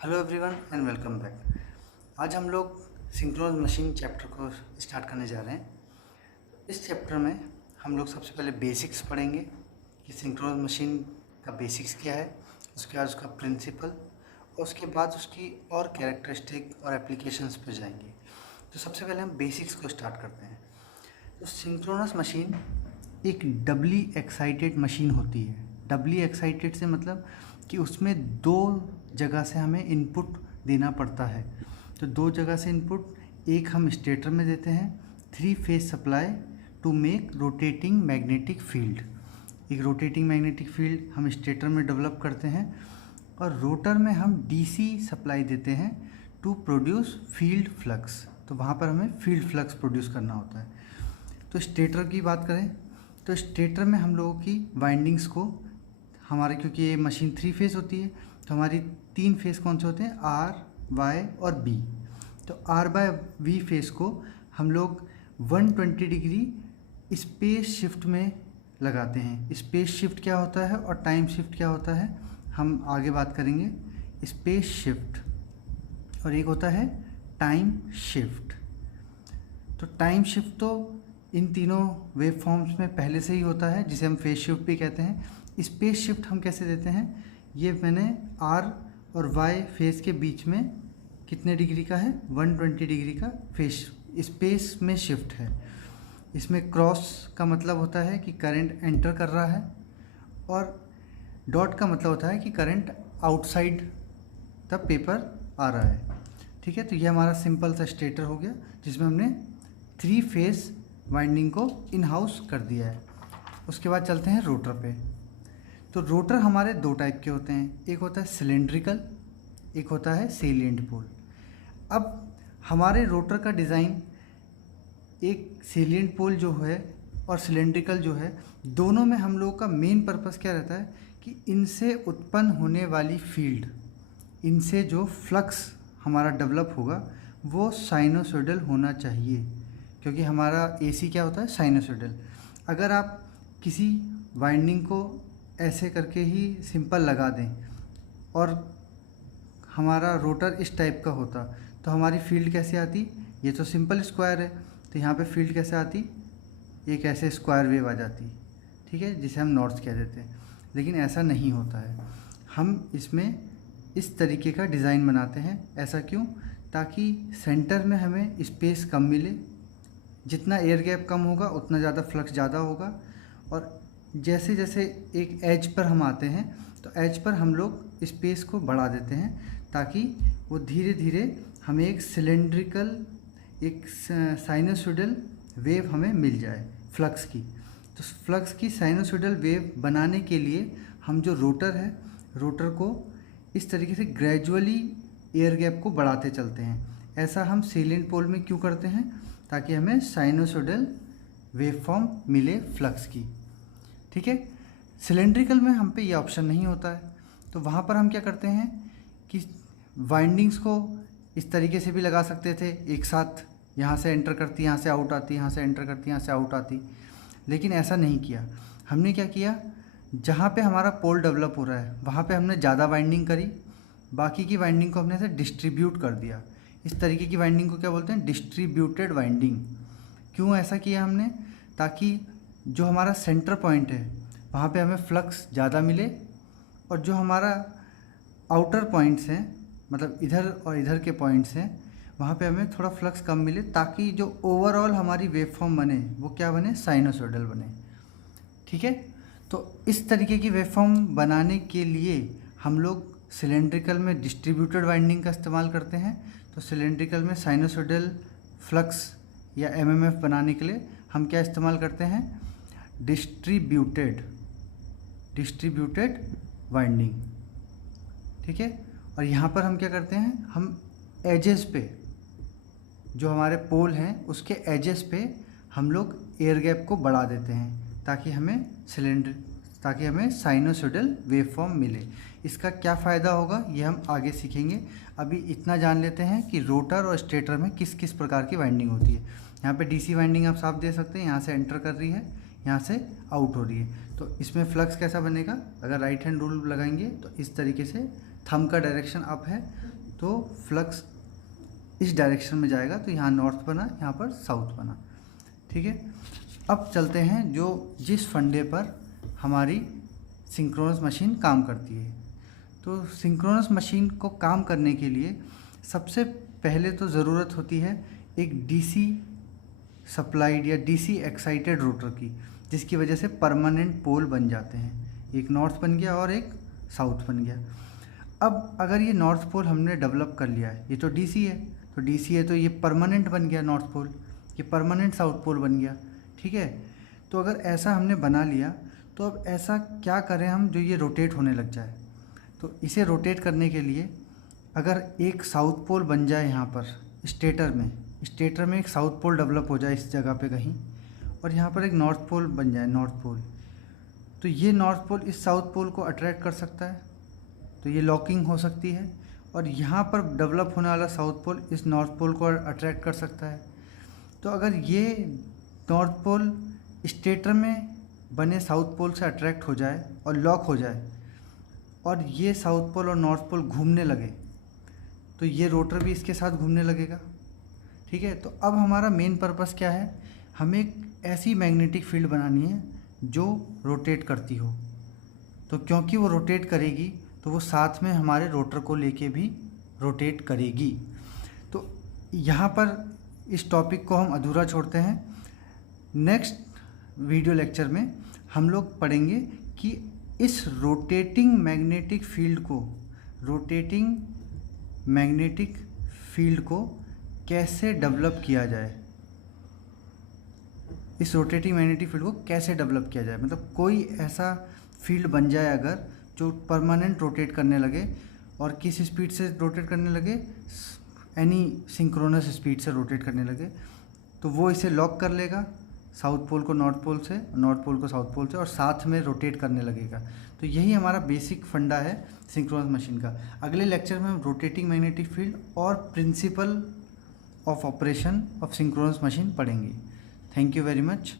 Hello everyone and welcome back. आज हम लोग सिंक्रोनस मशीन चैप्टर को स्टार्ट करने जा रहे हैं। इस चैप्टर में हम लोग सबसे पहले बेसिक्स पढ़ेंगे कि सिंक्रोनस मशीन का बेसिक्स क्या है, उसके बाद उसका प्रिंसिपल और उसके बाद उसकी और कैरेक्टरिस्टिक और एप्लीकेशंस पर जाएंगे। तो सबसे पहले हम बेसिक्स को स्टार्ट करते हैं। तो सिंक्रोनस मशीन एक डबली एक्साइटेड मशीन होती है। डबली एक्साइटेड से मतलब कि उसमें दो जगह से हमें इनपुट देना पड़ता है। तो दो जगह से इनपुट, एक हम स्टेटर में देते हैं, 3 phase supply to make rotating magnetic field. एक रोटेटिंग मैग्नेटिक फील्ड हम स्टेटर में डेवलप करते हैं और रोटर में हम डीसी सप्लाई देते हैं टू प्रोड्यूस फील्ड फ्लक्स। तो वहाँ पर हमें फील्ड फ्लक्स प्रोड्यूस करना होता है। तो स्टेटर की बात करें तो स्टेटर में हम लोगों की वाइंडिंग्स को हमारे, क्योंकि ये मशीन 3 फेज होती है तो हमारी 3 फेज कौन से होते हैं, आर, वाई और बी। तो आर बाय वी फेज को हम लोग 120 डिग्री स्पेस शिफ्ट में लगाते हैं। स्पेस शिफ्ट क्या होता है और टाइम शिफ्ट क्या होता है हम आगे बात करेंगे। स्पेस शिफ्ट और एक होता है टाइम शिफ्ट। तो टाइम शिफ्ट तो इन तीनों वेव फॉर्म्स में पहले से ही होता है, जिसे हम फेज शिफ्ट भी कहते हैं। स्पेस शिफ्ट हम कैसे देते हैं, ये मैंने आर और वाई फेज के बीच में कितने डिग्री का है, 120 डिग्री का फेज स्पेस में शिफ्ट है। इसमें क्रॉस का मतलब होता है कि करंट एंटर कर रहा है और डॉट का मतलब होता है कि करंट आउटसाइड द पेपर आ रहा है। ठीक है, तो ये हमारा सिंपल सा स्टेटर हो गया जिसमें हमने 3 फेज वाइंडिंग को इन हाउस कर दिया है। उसके बाद चलते हैं रोटर पे। तो रोटर हमारे 2 टाइप के होते हैं, एक होता है सिलेंड्रिकल, एक होता है सेलिएंट पोल। अब हमारे रोटर का डिज़ाइन एक सेलिएंट पोल जो है और सिलेंड्रिकल जो है, दोनों में हम लोगों का मेन पर्पस क्या रहता है कि इनसे उत्पन्न होने वाली फील्ड, इनसे जो फ्लक्स हमारा डेवलप होगा वो साइनोसॉइडल होना चाहिए, क्योंकि हमारा एसी क्या होता है, साइनोसॉइडल। अगर आप किसी वाइंडिंग को ऐसे करके ही सिंपल लगा दें और हमारा रोटर इस टाइप का होता तो हमारी फील्ड कैसे आती, ये तो सिंपल स्क्वायर है तो यहाँ पे फील्ड कैसे आती, एक ऐसे स्क्वायर वेव आ जाती। ठीक है, जिसे हम नॉर्थ कह देते हैं। लेकिन ऐसा नहीं होता है, हम इसमें इस तरीके का डिज़ाइन बनाते हैं। ऐसा क्यों, ताकि सेंटर में हमें स्पेस कम मिले, जितना एयर गैप कम होगा उतना ज़्यादा फ्लक्स ज़्यादा होगा। और जैसे जैसे एक एज पर हम आते हैं तो एज पर हम लोग स्पेस को बढ़ा देते हैं ताकि वो धीरे धीरे हमें एक सिलेंड्रिकल, एक साइनोसॉइडल वेव हमें मिल जाए फ्लक्स की। तो फ्लक्स की साइनोसॉइडल वेव बनाने के लिए हम जो रोटर है, रोटर को इस तरीके से ग्रेजुअली एयर गैप को बढ़ाते चलते हैं। ऐसा हम सेलिएंट पोल में क्यों करते हैं, ताकि हमें साइनोसॉइडल वेव फॉर्म मिले फ्लक्स की। ठीक है, सिलेंड्रिकल में हम पे ये ऑप्शन नहीं होता है, तो वहाँ पर हम क्या करते हैं कि वाइंडिंग्स को इस तरीके से भी लगा सकते थे, एक साथ यहाँ से एंटर करती, यहाँ से आउट आती, यहाँ से एंटर करती, यहाँ से आउट आती। लेकिन ऐसा नहीं किया। हमने क्या किया, जहाँ पे हमारा पोल डेवलप हो रहा है वहाँ पे हमने ज़्यादा वाइंडिंग करी, बाकी की वाइंडिंग को हमने से डिस्ट्रीब्यूट कर दिया। इस तरीके की वाइंडिंग को क्या बोलते हैं, डिस्ट्रीब्यूटेड वाइंडिंग। क्यों ऐसा किया हमने, ताकि जो हमारा सेंटर पॉइंट है वहाँ पे हमें फ्लक्स ज़्यादा मिले और जो हमारा आउटर पॉइंट्स हैं, मतलब इधर और इधर के पॉइंट्स हैं, वहाँ पे हमें थोड़ा फ्लक्स कम मिले, ताकि जो ओवरऑल हमारी वेव फॉर्म बने वो क्या बने, साइनोसॉइडल बने। ठीक है, तो इस तरीके की वेव फॉर्म बनाने के लिए हम लोग सिलेंड्रिकल में डिस्ट्रीब्यूटेड वाइंडिंग का इस्तेमाल करते हैं। तो सिलेंड्रिकल में साइनोसॉइडल फ्लक्स या एमएमएफ बनाने के लिए हम क्या इस्तेमाल करते हैं, डिस्ट्रीब्यूटेड वाइंडिंग। ठीक है, और यहाँ पर हम क्या करते हैं, हम एजेस पे, जो हमारे पोल हैं उसके एजेस पे हम लोग एयर गैप को बढ़ा देते हैं ताकि हमें साइनोसॉइडल वेव फॉर्म मिले। इसका क्या फ़ायदा होगा ये हम आगे सीखेंगे। अभी इतना जान लेते हैं कि रोटर और स्टेटर में किस किस प्रकार की वाइंडिंग होती है। यहाँ पे डीसी वाइंडिंग आप साफ दे सकते हैं, यहाँ से एंटर कर रही है, यहाँ से आउट हो रही है। तो इसमें फ्लक्स कैसा बनेगा, अगर राइट हैंड रूल लगाएंगे तो इस तरीके से, थंब का डायरेक्शन अप है तो फ्लक्स इस डायरेक्शन में जाएगा, तो यहाँ नॉर्थ बना, यहाँ पर साउथ बना। ठीक है, अब चलते हैं जो जिस फंडे पर हमारी सिंक्रोनस मशीन काम करती है। तो सिंक्रोनस मशीन को काम करने के लिए सबसे पहले तो ज़रूरत होती है एक डीसी सप्लाइड या डीसी एक्साइटेड रोटर की, जिसकी वजह से परमानेंट पोल बन जाते हैं। एक नॉर्थ बन गया और एक साउथ बन गया। अब अगर ये नॉर्थ पोल हमने डेवलप कर लिया है, ये तो डीसी है, तो डीसी है तो ये परमानेंट बन गया नॉर्थ पोल, ये परमानेंट साउथ पोल बन गया। ठीक है, तो अगर ऐसा हमने बना लिया तो अब ऐसा क्या करें हम जो ये रोटेट होने लग जाए। तो इसे रोटेट करने के लिए अगर एक साउथ पोल बन जाए यहाँ पर स्टेटर में एक साउथ पोल डेवलप हो जाए इस जगह पे कहीं, और यहाँ पर एक नॉर्थ पोल बन जाए, नॉर्थ पोल, तो ये नॉर्थ पोल इस साउथ पोल को अट्रैक्ट कर सकता है, तो ये लॉकिंग हो सकती है। और यहाँ पर डेवलप होने वाला साउथ पोल इस नॉर्थ पोल को अट्रैक्ट कर सकता है। तो अगर ये नॉर्थ पोल स्टेटर में बने साउथ पोल से अट्रैक्ट हो जाए और लॉक हो जाए, और ये साउथ पोल और नॉर्थ पोल घूमने लगे, तो ये रोटर भी इसके साथ घूमने लगेगा। ठीक है, तो अब हमारा मेन पर्पस क्या है, हमें एक ऐसी मैग्नेटिक फील्ड बनानी है जो रोटेट करती हो। तो क्योंकि वो रोटेट करेगी तो वो साथ में हमारे रोटर को लेके भी रोटेट करेगी। तो यहाँ पर इस टॉपिक को हम अधूरा छोड़ते हैं। नेक्स्ट वीडियो लेक्चर में हम लोग पढ़ेंगे कि इस रोटेटिंग मैग्नेटिक फील्ड को कैसे डेवलप किया जाए। इस रोटेटिंग मैग्नेटिक फील्ड को कैसे डेवलप किया जाए, मतलब कोई ऐसा फील्ड बन जाए अगर जो परमानेंट रोटेट करने लगे, और किस स्पीड से रोटेट करने लगे, एनी सिंक्रोनस स्पीड से रोटेट करने लगे, तो वो इसे लॉक कर लेगा साउथ पोल को नॉर्थ पोल से, नॉर्थ पोल को साउथ पोल से, और साथ में रोटेट करने लगेगा। तो यही हमारा बेसिक फंडा है सिंक्रोनस मशीन का। अगले लेक्चर में हम रोटेटिंग मैग्नेटिक फील्ड और principle of operation of synchronous machine पढ़ेंगे। Thank you very much.